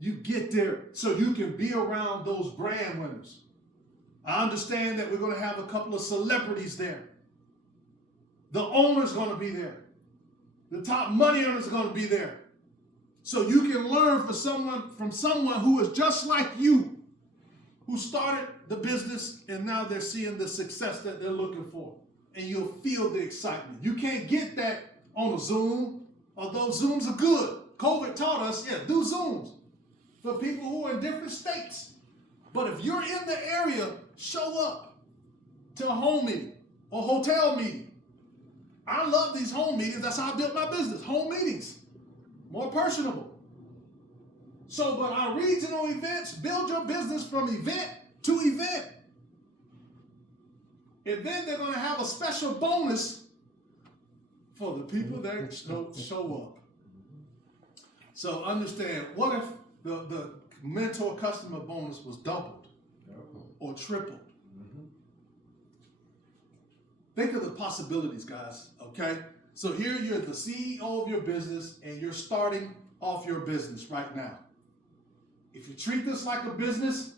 You get there so you can be around those brand winners. I understand that we're going to have a couple of celebrities there. The owner's going to be there. The top money earners are going to be there. So you can learn from someone who is just like you, who started the business and now they're seeing the success that they're looking for. and you'll feel the excitement. You can't get that on a Zoom, although Zooms are good. COVID taught us, do Zooms for people who are in different states. But if you're in the area, show up to a home meeting or hotel meeting. I love these home meetings. That's how I built my business. Home meetings, more personable. So, but our regional events, build your business from event to event. And then they're going to have a special bonus for the people that show up. So understand, what if the mentor customer bonus was doubled or tripled? Think of the possibilities, guys, okay? So here you're the CEO of your business and you're starting off your business right now. If you treat this like a business,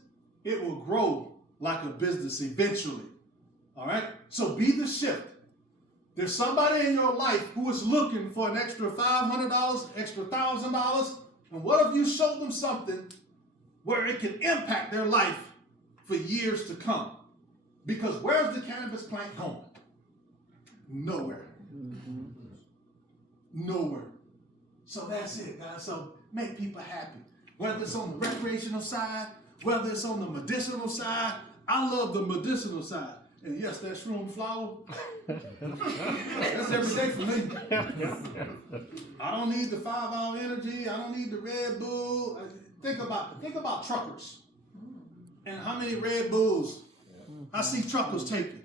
it will grow like a business eventually, all right? So be the shift. There's somebody in your life who is looking for an extra $500, extra $1,000, and what if you show them something where it can impact their life for years to come? Because where's the cannabis plant going? Nowhere. Nowhere. So that's it, guys. So make people happy. Whether it's on the recreational side, whether it's on the medicinal side. I love the medicinal side. And yes, that shroom flower, that's every day for me. I don't need the 5-hour energy. I don't need the Red Bull. Think about truckers and how many Red Bulls I see truckers taking.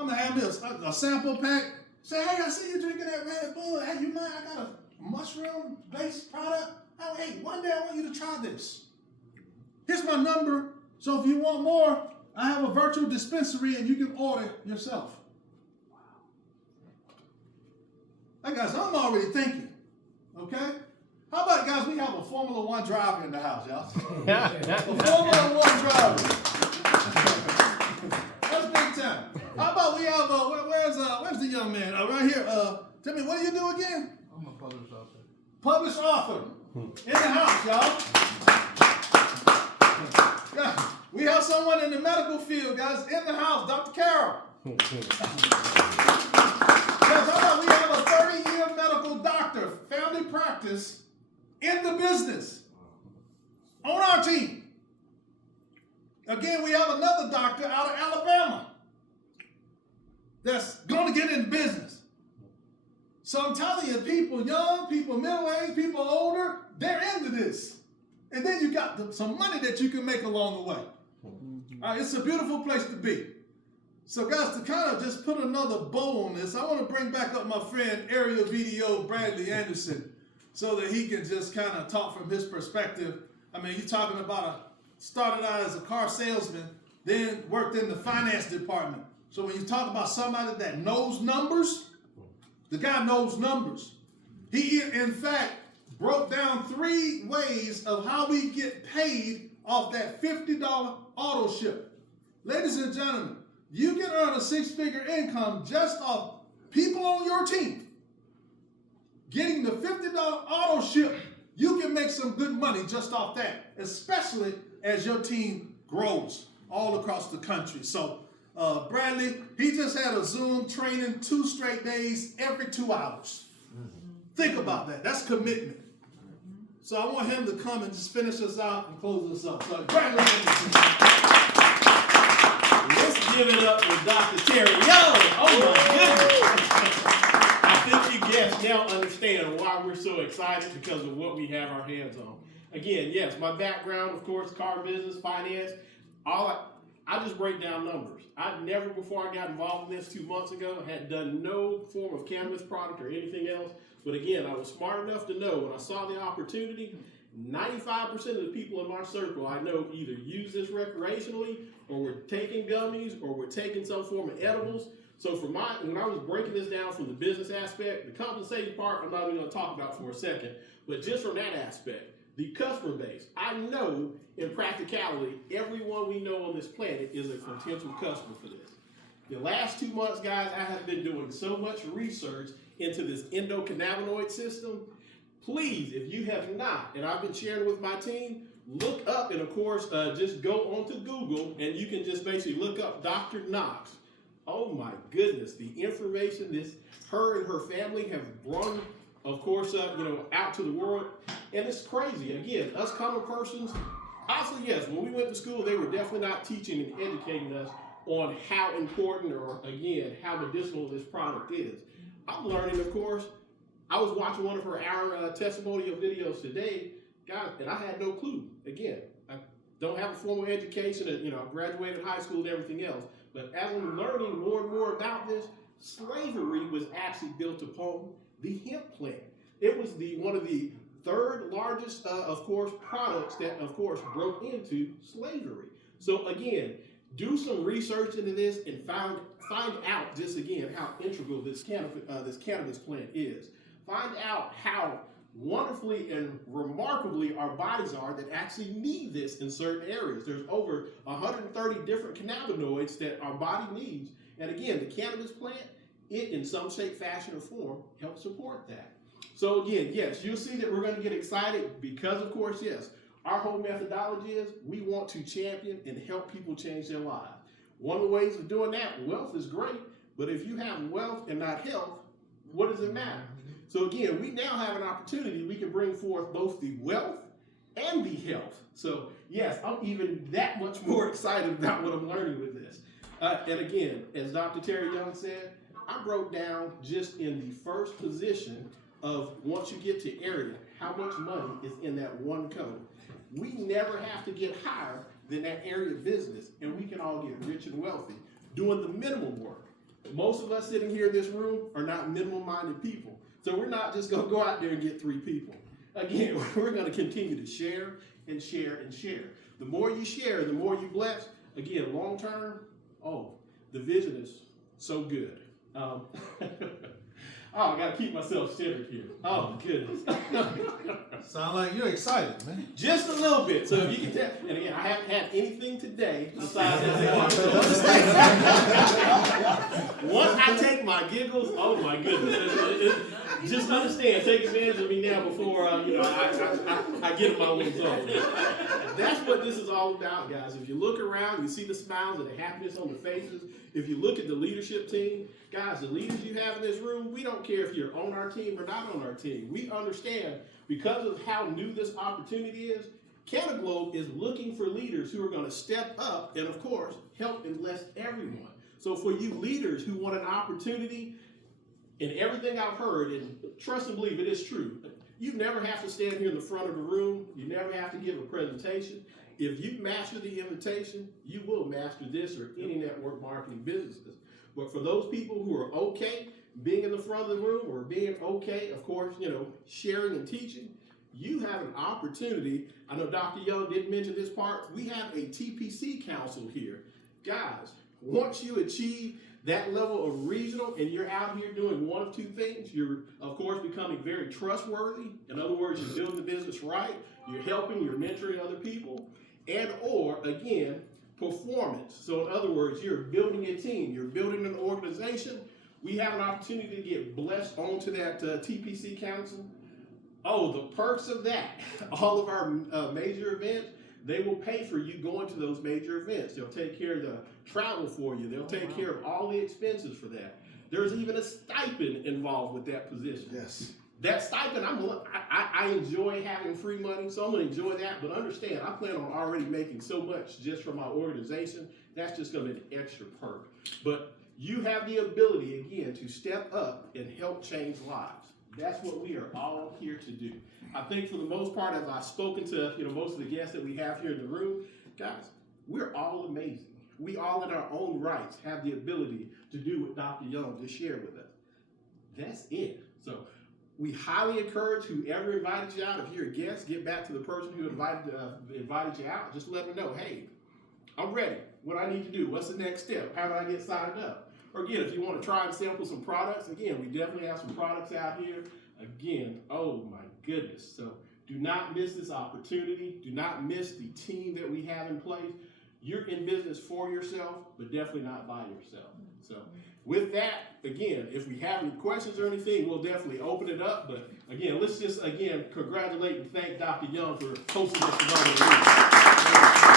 I'm gonna have me a sample pack. Say, hey, I see you drinking that Red Bull. Hey, you mind? I got a mushroom-based product. Oh, hey, one day I want you to try this. Here's my number. So if you want more, I have a virtual dispensary and you can order yourself. Hey guys, I'm already thinking. Okay? How about, guys, we have a Formula One driver in the house, y'all? A Formula One driver. That's big time. How about we have where's the young man? Right here. Tell me, what do you do again? I'm a published author. Published author. In the house, y'all. Yeah. We have someone in the medical field, guys, in the house, Dr. Carroll. Guys, how about we have a 30-year medical doctor, family practice, in the business, on our team. Again, we have another doctor out of Alabama that's going to get in business. So I'm telling you, people young, people middle-aged, people older, they're into this. And then you got some money that you can make along the way. It's a beautiful place to be. So guys, to kind of just put another bow on this, I want to bring back up my friend Area VDO Bradley Anderson so that he can just kind of talk from his perspective. I mean, you're talking about started out as a car salesman, then worked in the finance department. So when you talk about somebody that knows numbers, the guy knows numbers. He, in fact, broke down 3 ways of how we get paid off that $50 auto ship. Ladies and gentlemen, you can earn a 6-figure income just off people on your team. Getting the $50 auto ship, you can make some good money just off that, especially as your team grows all across the country. So Bradley, he just had a Zoom training 2 straight days every 2 hours. Think about that. That's commitment. So I want him to come and just finish us out and close us up. So Bradley, let's give it up for Dr. Terry Young. Oh my goodness. I think you guys now understand why we're so excited because of what we have our hands on. Again, yes, my background, of course, car business, finance, I just break down numbers. I never, before I got involved in this 2 months ago, had done no form of cannabis product or anything else. But again, I was smart enough to know when I saw the opportunity, 95% of the people in my circle I know either use this recreationally or we're taking gummies or we're taking some form of edibles. So when I was breaking this down from the business aspect, the compensation part I'm not even going to talk about for a second, but just from that aspect, the customer base, I know in practicality, everyone we know on this planet is a potential customer for this. The last 2 months, guys, I have been doing so much research into this endocannabinoid system. Please, if you have not, and I've been sharing with my team, look up, and of course, just go onto Google and you can just basically look up Dr. Knox, Oh my goodness, the information her and her family have brought, of course, out to the world, and it's crazy. Again, us common persons, also yes, when we went to school, they were definitely not teaching and educating us on how important or again how medicinal this product is. I'm learning, of course. I was watching one of our testimonial videos today, guys, and I had no clue. Again, I don't have a formal education, and I graduated high school and everything else. But as I'm learning more and more about this, slavery was actually built upon the hemp plant. It was one of the third largest, of course, products that, of course, broke into slavery. So again, do some research into this and find out just again how integral this cannabis plant is. Find out how wonderfully and remarkably our bodies are that actually need this in certain areas. There's over 130 different cannabinoids that our body needs. And again, the cannabis plant, it in some shape, fashion, or form helps support that. So again, yes, you'll see that we're going to get excited because, of course, yes, our whole methodology is we want to champion and help people change their lives. One of the ways of doing that, wealth is great, but if you have wealth and not health, what does it matter? So again, we now have an opportunity. We can bring forth both the wealth and the health. So yes, I'm even that much more excited about what I'm learning with this. And again, as Dr. Terry Young said, I broke down just in the first position of once you get to area, how much money is in that one code. We never have to get higher than that area of business, and we can all get rich and wealthy doing the minimum work. Most of us sitting here in this room are not minimum-minded people. So we're not just going to go out there and get 3 people. Again, we're going to continue to share and share and share. The more you share, the more you bless. Again, long term, the vision is so good. I got to keep myself centered here. Oh, goodness. Sound like you're excited, man. Just a little bit. So if you can tell, and again, I haven't had anything today besides that. Once I take my giggles, oh my goodness. Just understand, take advantage of me now before I get my wings off. That's what this is all about, guys. If you look around, you see the smiles and the happiness on the faces. If you look at the leadership team, guys, the leaders you have in this room, we don't care if you're on our team or not on our team. We understand because of how new this opportunity is, CannaGlobe is looking for leaders who are going to step up and, of course, help and bless everyone. So for you leaders who want an opportunity, and everything I've heard, and trust and believe it is true, you never have to stand here in the front of the room. You never have to give a presentation. If you master the invitation, you will master this or any network marketing businesses. But for those people who are okay being in the front of the room or being okay, of course, sharing and teaching, you have an opportunity. I know Dr. Young didn't mention this part. We have a TPC council here. Guys, once you achieve that level of regional and you're out here doing one of 2 things, you're, of course, becoming very trustworthy. In other words, you're building the business right. You're helping, you're mentoring other people. And or, again, performance. So in other words, you're building a team. You're building an organization. We have an opportunity to get blessed onto that TPC council. Oh, the perks of that. All of our major events, they will pay for you going to those major events. They'll take care of the travel for you. They'll take care of all the expenses for that. There's even a stipend involved with that position. Yes. That stipend, I enjoy having free money, so I'm going to enjoy that. But understand, I plan on already making so much just from my organization. That's just going to be an extra perk. But you have the ability, again, to step up and help change lives. That's what we are all here to do. I think for the most part, as I've spoken to most of the guests that we have here in the room, guys, we're all amazing. We all in our own rights have the ability to do what Dr. Young just shared with us. That's it. So we highly encourage whoever invited you out, if you're a guest, get back to the person who invited you out. Just let them know, hey, I'm ready. What I need to do? What's the next step? How do I get signed up? Or again, if you want to try and sample some products, again, we definitely have some products out here. Again, oh my goodness. So do not miss this opportunity. Do not miss the team that we have in place. You're in business for yourself, but definitely not by yourself. So with that, again, if we have any questions or anything, we'll definitely open it up. But again, let's just, congratulate and thank Dr. Young for hosting this.